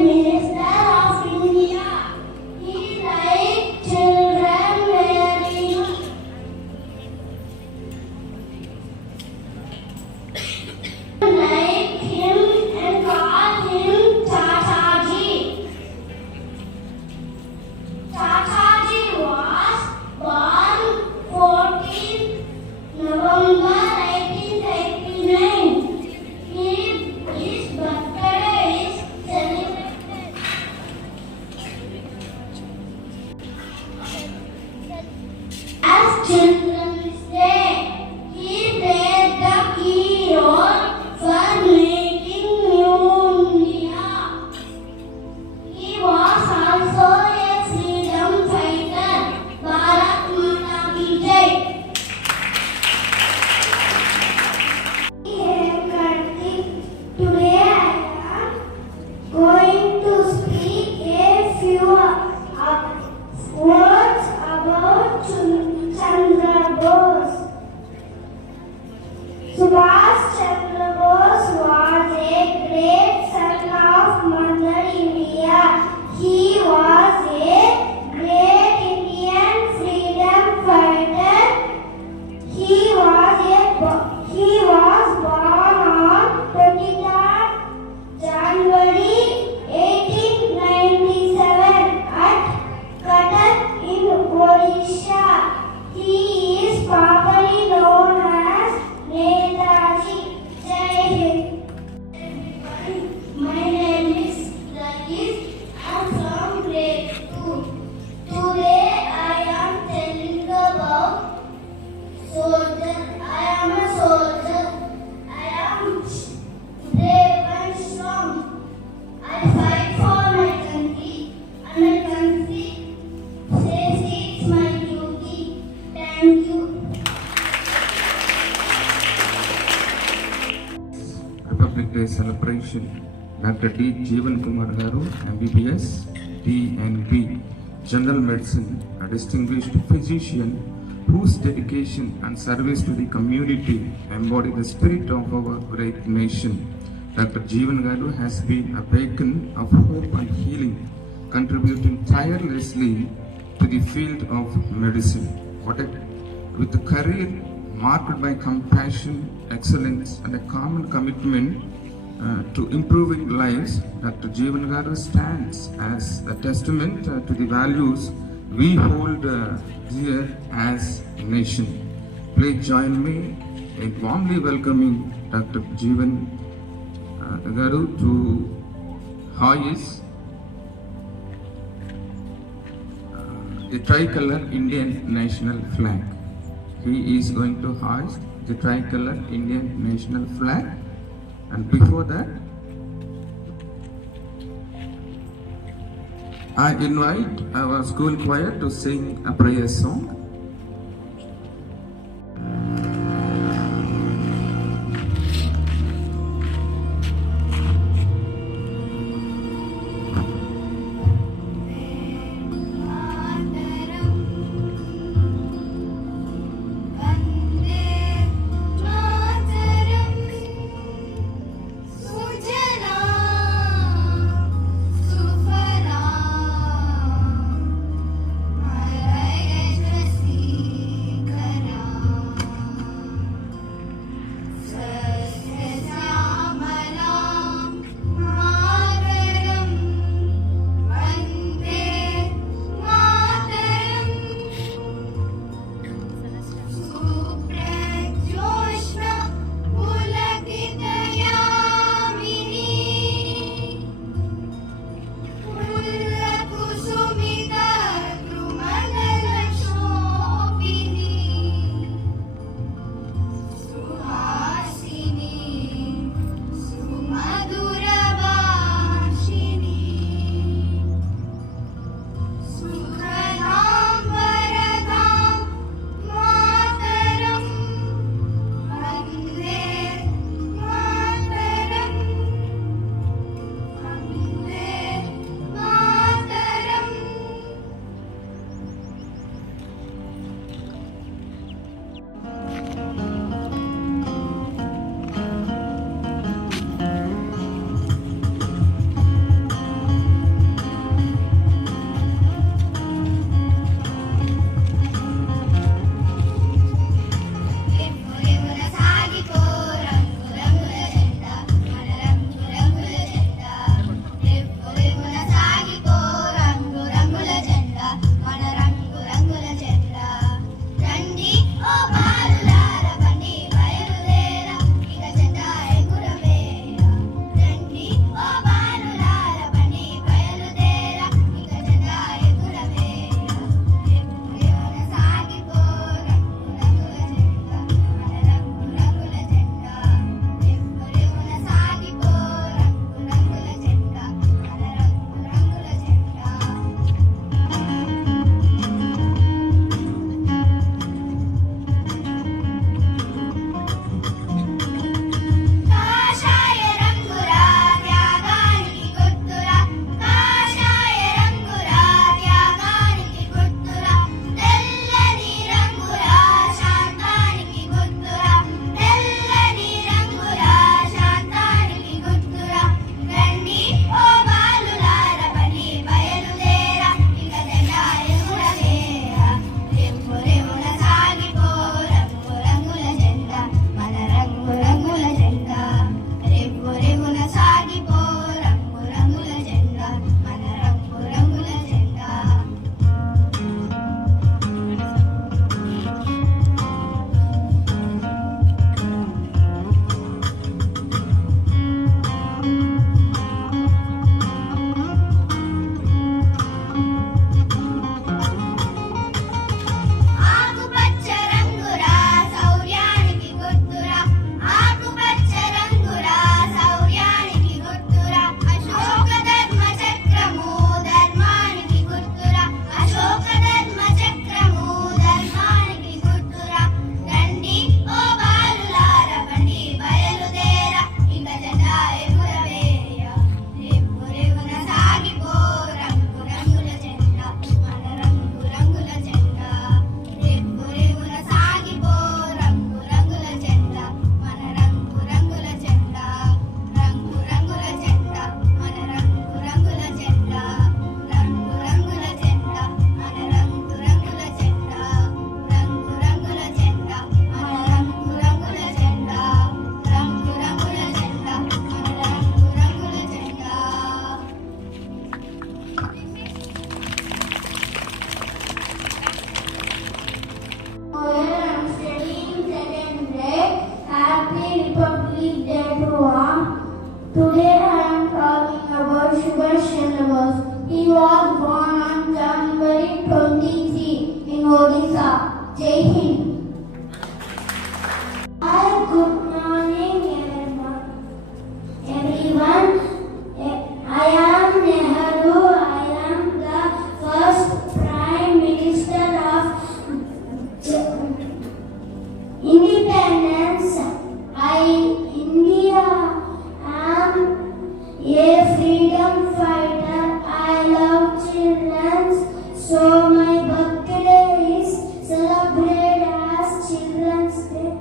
Minister of India. He liked children very much. Like him and called him Tataji. Tataji was born 14th November 1889. His birthday is celebrated as Children's Day. He played the key role for making new India. He was also a freedom fighter. Bharat Mata Ki Jai. Today I am going to speak a few words about Chandra Bose. Subhash Chandra Bose was a great son of Mother India. He was a great Indian freedom fighter. He was born on 23rd January 1897 at Cuttack in Odisha. He is popularly known as Netaji. Jai Hind. Everyone, my name is Rajesh. I am from grade 2. Today I am telling about soldier. I am a soldier. I am brave and strong. I fight for my country, and my country says it's my duty. Thank you. Republic Day celebration. Dr. D. Jeevan Kumar Garu, MBBS, DNB, General Medicine, a distinguished physician whose dedication and service to the community embody the spirit of our great nation. Dr. Jeevan Garu has been a beacon of hope and healing, contributing tirelessly to the field of medicine. With a career marked by compassion, excellence, and a common commitment to improving lives, Dr. Jeevan Garu stands as a testament to the values we hold dear as a nation. Please join me in warmly welcoming Dr. Jeevan Garu to hoist the tricolor Indian national flag. He is going to hoist the tricolor Indian national flag, and before that, I invite our school choir to sing a prayer song. Suffara, unquestionable. He was born on January 23 in Odisha. Jai Hind. Hi, good morning everyone. I am Nehru. I am the first Prime Minister of Independence. India am a freedom fighter. I love children, so my birthday is celebrated as Children's Day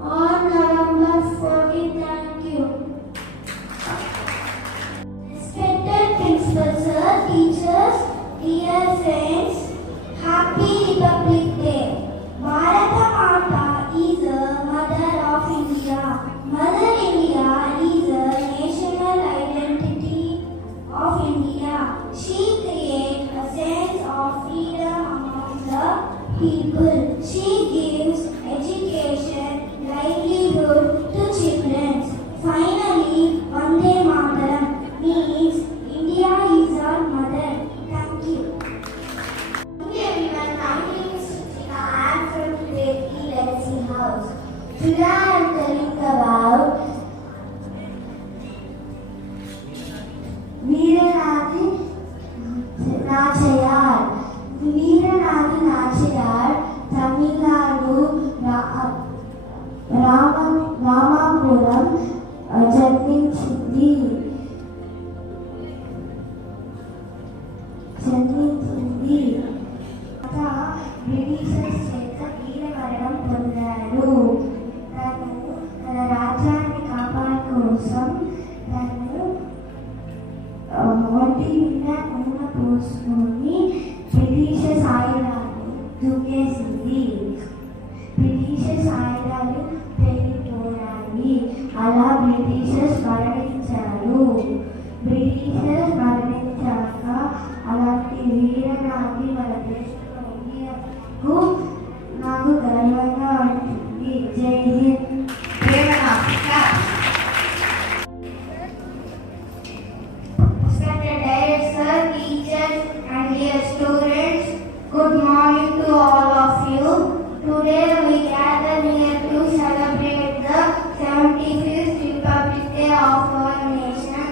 on November 14. Thank you. Respected principal sir, teachers, dear friends, happy Republic Day. Bharata Mata is a mother of India. Mother India is a national identity of India. She creates a sense of freedom among the people. She gives education, livelihood to children. Finally, Vande Mataram means India is our mother. Thank you. Good everyone, my name is Shloka. I am from Greatly Legacy House. Today I am telling about Veeranadi Nachayar. Veeranadi Nachayar, Tamil Nadu, Ramapuram, జన్మించింది. Britishers చేత వీరమరణం పొందారు. తన రాజ్యాన్ని కాపాడు కోసం తను ఒంటి నిండా నూనె పోసుకొని బ్రిటిషర్స్ ఆయుధాలు దూకేసింది. బ్రిటిషర్స్ ఆయుధాలు పెరిగిపోయాయి. అలా బ్రిటిషర్స్ మరణించారు. బ్రిటిషర్స్ మరణించాక అలాంటి వీరనాది మన దేశంలో ఉన్నందుకు నాకు గర్వంగా ఉంటుంది. జై Hind. Respected director, teachers and dear students, good morning to all of you. Today we gather here to celebrate the 75th Republic Day of our nation.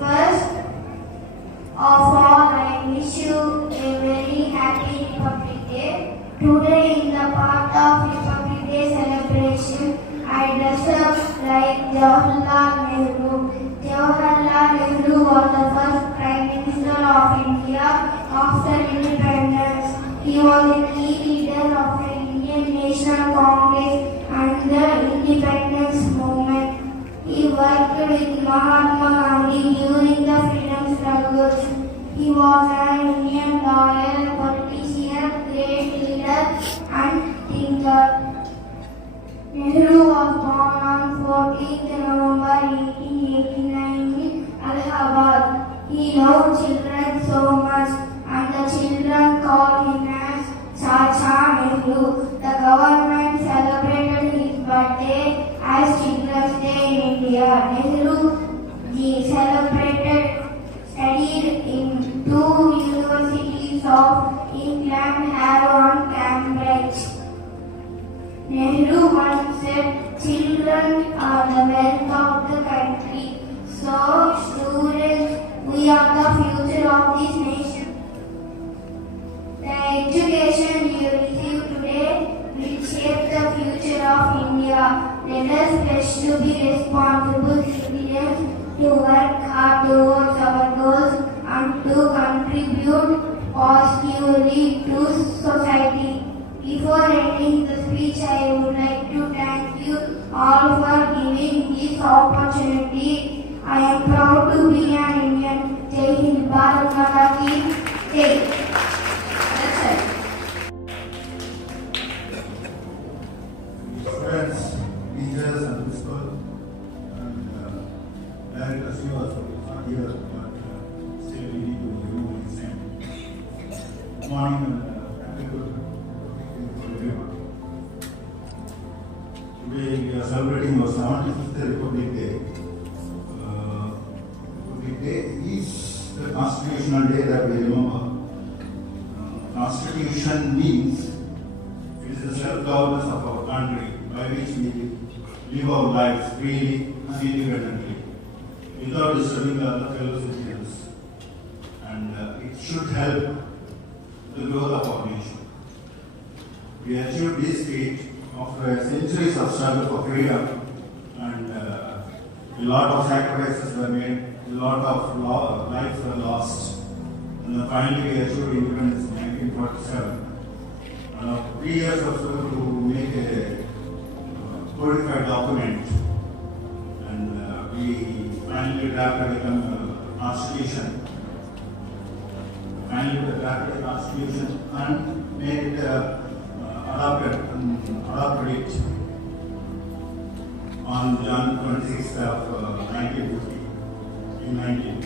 First of all, I wish you a very happy Republic Day. Today, in the part of Republic Day celebration, I dress up like Jawaharlal Nehru. Jawaharlal Nehru was the first Prime Minister of India after independence. He was a key leader of the Indian National Congress and the independence movement. He worked with Mahatma Gandhi during the freedom struggles. He was an Indian lawyer, politician, great leader and thinker. Nehru was born on 14th November 1889 in Allahabad. He loved children so much and the children called him as Chacha Nehru. The government celebrated his birthday as Children's Day in India. Nehru studied in two universities of England, Harrow and Cambridge. Nehru once said, "Children are the wealth of the country." So, students, we are the future of this nation. The education you receive today will shape the future of India. Let us pledge to be responsible citizens, to work hard towards our goals and to contribute positively to society. Before ending the speech, I would like to thank you all for giving this opportunity. I am proud to be an Indian. Jai Hind. Bharat Mata ki Jai. That's it. Friends, teachers and principal and directors, you also not here, but still we need to do the same. Good morning and happy birthday to everyone. Today we are celebrating our 75th Republic Day. Republic Day is the Constitutional Day that we remember. Constitution means it is the self-governance of our country by which we live our lives freely and independently without disturbing the other fellow citizens. And it should help the growth of our nation. We achieved this feat after centuries of struggle for freedom, and a lot of sacrifices were made, a lot of lives were lost. And finally we achieved independence in 1947. 3 years of struggle to make a codified document, and we finally drafted a constitution. Finally we drafted a constitution and made it adopted it on January 26th of 1950 in 19.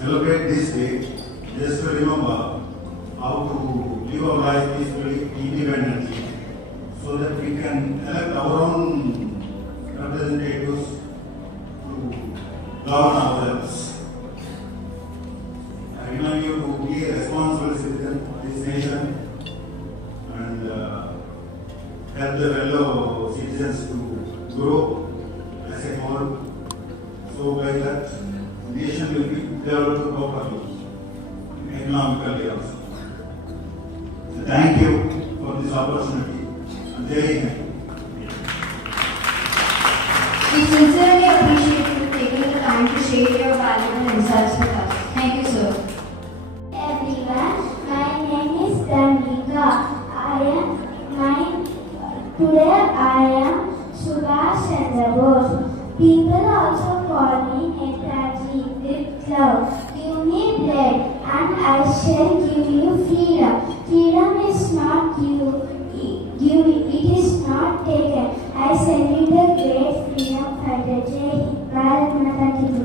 Celebrate this day just to remember how to live our life peacefully, independently, so that we can elect our own representatives to govern ourselves. I remind you to be a responsible citizen of this nation and help the fellow citizens to grow as a whole, so by that the nation will be developed properly, economically also. So thank you for this opportunity. Jai Hind. We sincerely appreciate you taking the time to share your valuable insights with us. Thank you, sir. Everyone, my name is Dhanika. Today I am Subhash Chandra Bose. People also call me Netaji with love. Give me blood and I shall give you freedom. Freedom is not it is not taken. I salute the great freedom fighter. Jai Hind. Bharat Mata Ki Jai.